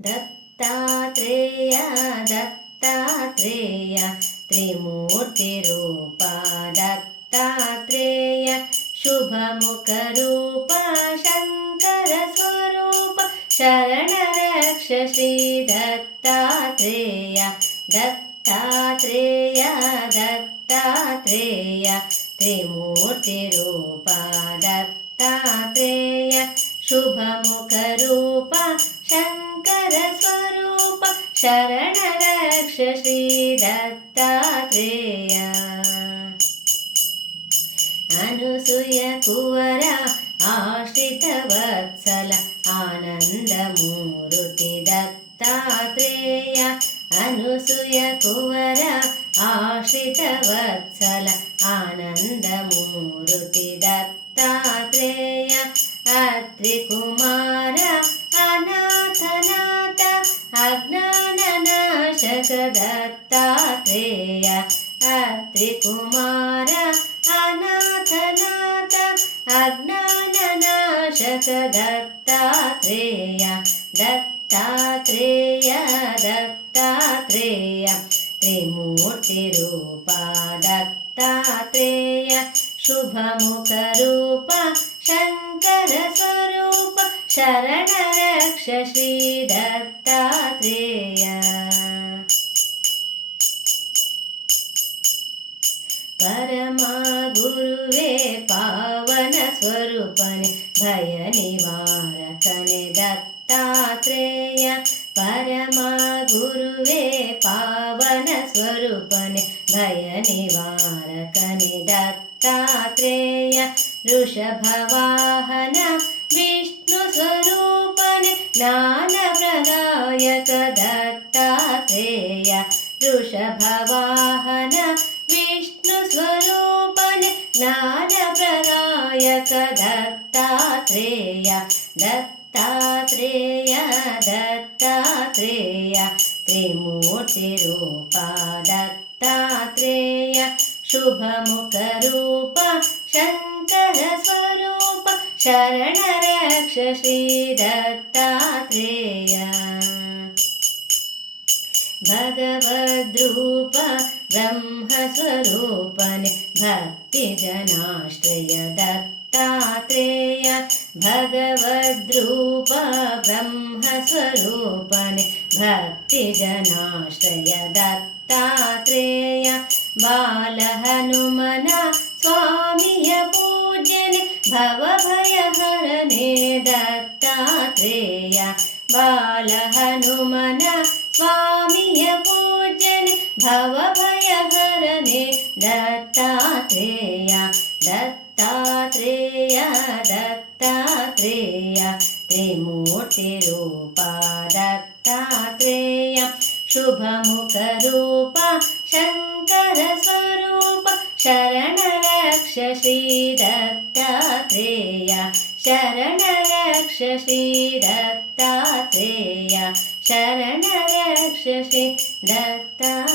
ದತ್ತಾತ್ರೇಯ ದತ್ತಾತ್ರೇಯ ತ್ರಿಮೂರ್ತಿ ರೂಪ ದತ್ತಾತ್ರೇಯ ಶುಭಮುಖ ರೂಪ ಶಂಕರ ಸ್ವರೂಪ ಶರಣ ರಕ್ಷ ಶ್ರೀ ದತ್ತಾತ್ರೇಯ ದತ್ತಾತ್ರೇಯ ದತ್ತಾತ್ರೇಯ ತ್ರಿಮೂರ್ತಿ ರೂಪ ದತ್ತಾತ್ರೇಯ ಶುಭಮುಖ ರೂಪ ಶಂಕರ ಸ್ವರೂಪ ಶರಣ ರಕ್ಷ ಶ್ರೀ ದತ್ತಾತ್ರೇಯ ಅನುಸೂಯ ಕುವರ ಆಶ್ರಿತ ವತ್ಸಲ ಆನಂದ ಮೂರುತಿ ದತ್ತಾತ್ರೇಯ ಅನುಸೂಯ ಕುವರ ಆಶ್ರಿತ ವತ್ಸಲ ಆನಂದ ಮೂರುತಿ ದತ್ತಾತ್ರೇಯ ಅತ್ರಿ ಕುಮಾರ ಅನಾಥನಾಥ ಅಜ್ಞಾನ ನಾಶಕ ದತ್ತಾತ್ರೇಯ ಅತ್ರಿ ಕುಮಾರ ಅನಾಥನಾಥ ಅಜ್ಞಾನ ನಾಶಕ ದತ್ತಾತ್ರೇಯ ದತ್ತಾತ್ರೇಯ ದತ್ತಾತ್ರೇಯ ತ್ರಿಮೂರ್ತಿ ರೂಪ ದತ್ತಾತ್ರೇಯ ಶುಭಮುಖ ರೂಪ ಶಂಕರ ಸ್ವರೂಪ ಶರಣ ರಕ್ಷ ಶ್ರೀ ದತ್ತಾತ್ರೇಯ ಪರಮ ಗುರುವೇ ಪಾವನ ಸ್ವರೂಪನೆ ಭಯ ನಿವಾರಕನೆ ದತ್ತಾತ್ರೇಯ ಪರಮ ಗುರುವೇ ಪಾವನ ಸ್ವರೂಪನೆ ಭಯ ನಿವಾರಕನೆ ದತ್ತಾತ್ರೇಯ ಋಷಭವಾಹನ ವಿಷ್ಣು ಸ್ವರೂಪನೆ ಜ್ಞಾನ ಪ್ರದಾಯಕ ದತ್ತಾತ್ರೇಯ ಋಷಭವಾಹನ ವಿಷ್ಣು ಸ್ವರೂಪನೆ ಜ್ಞಾನ ಪ್ರದಾಯಕ ದತ್ತಾತ್ರೇಯ ದತ್ತಾತ್ರೇಯ ದತ್ತಾತ್ರೇಯ ತ್ರಿಮೂರ್ತಿ ರೂಪ ದತ್ತಾತ್ರೇಯ ಶುಭಮುಖ ರೂಪ ಶಂಕರ ಸ್ವರೂಪ ಶರಣ ರಕ್ಷ ಶ್ರೀ ದತ್ತಾತ್ರೇಯ ಭಗವದ್ರೂಪ ಬ್ರಹ್ಮ ಸ್ವರೂಪನೆ ಭಕ್ತಿ ಜನಾಶ್ರಯ ದತ್ತಾತ್ರೇಯ ಭಗವದ್ರೂಪ ಬ್ರಹ್ಮ ಸ್ವರೂಪನೆ ಭಕ್ತಿ ಜನಾಶ್ರಯ ದತ್ತಾತ್ರೇಯ ಬಾಲ ಹನುಮನ ಸ್ವಾಮಿಯ ಪೂಜ್ಯನೆ ಭವಭಯ ಹರನೆ ದತ್ತಾತ್ರೇಯ ಬಾಲ ಹನುಮನ ಸ್ವಾಮಿಯ ಪೂಜ್ಯನೆ ಭವಭಯ ಹರನೆ ದತ್ತಾತ್ರೇಯ ದತ್ತಾತ್ರೇಯ ದತ್ತಾತ್ರೇಯ ತ್ರಿಮೂರ್ತಿ ರೂಪ ದತ್ತಾತ್ರೇಯ ಶುಭಮುಖ ರೂಪ ಶಂಕರ ಸ್ವರೂಪ ಶರಣ ರಕ್ಷ ಶ್ರೀ ದತ್ತಾತ್ರೇಯ ಶರಣ ರಕ್ಷ ಶ್ರೀ ದತ್ತಾತ್ರೇಯ ಶರಣ ರಕ್ಷ ಶ್ರೀ ದತ್ತಾತ್ರೇಯ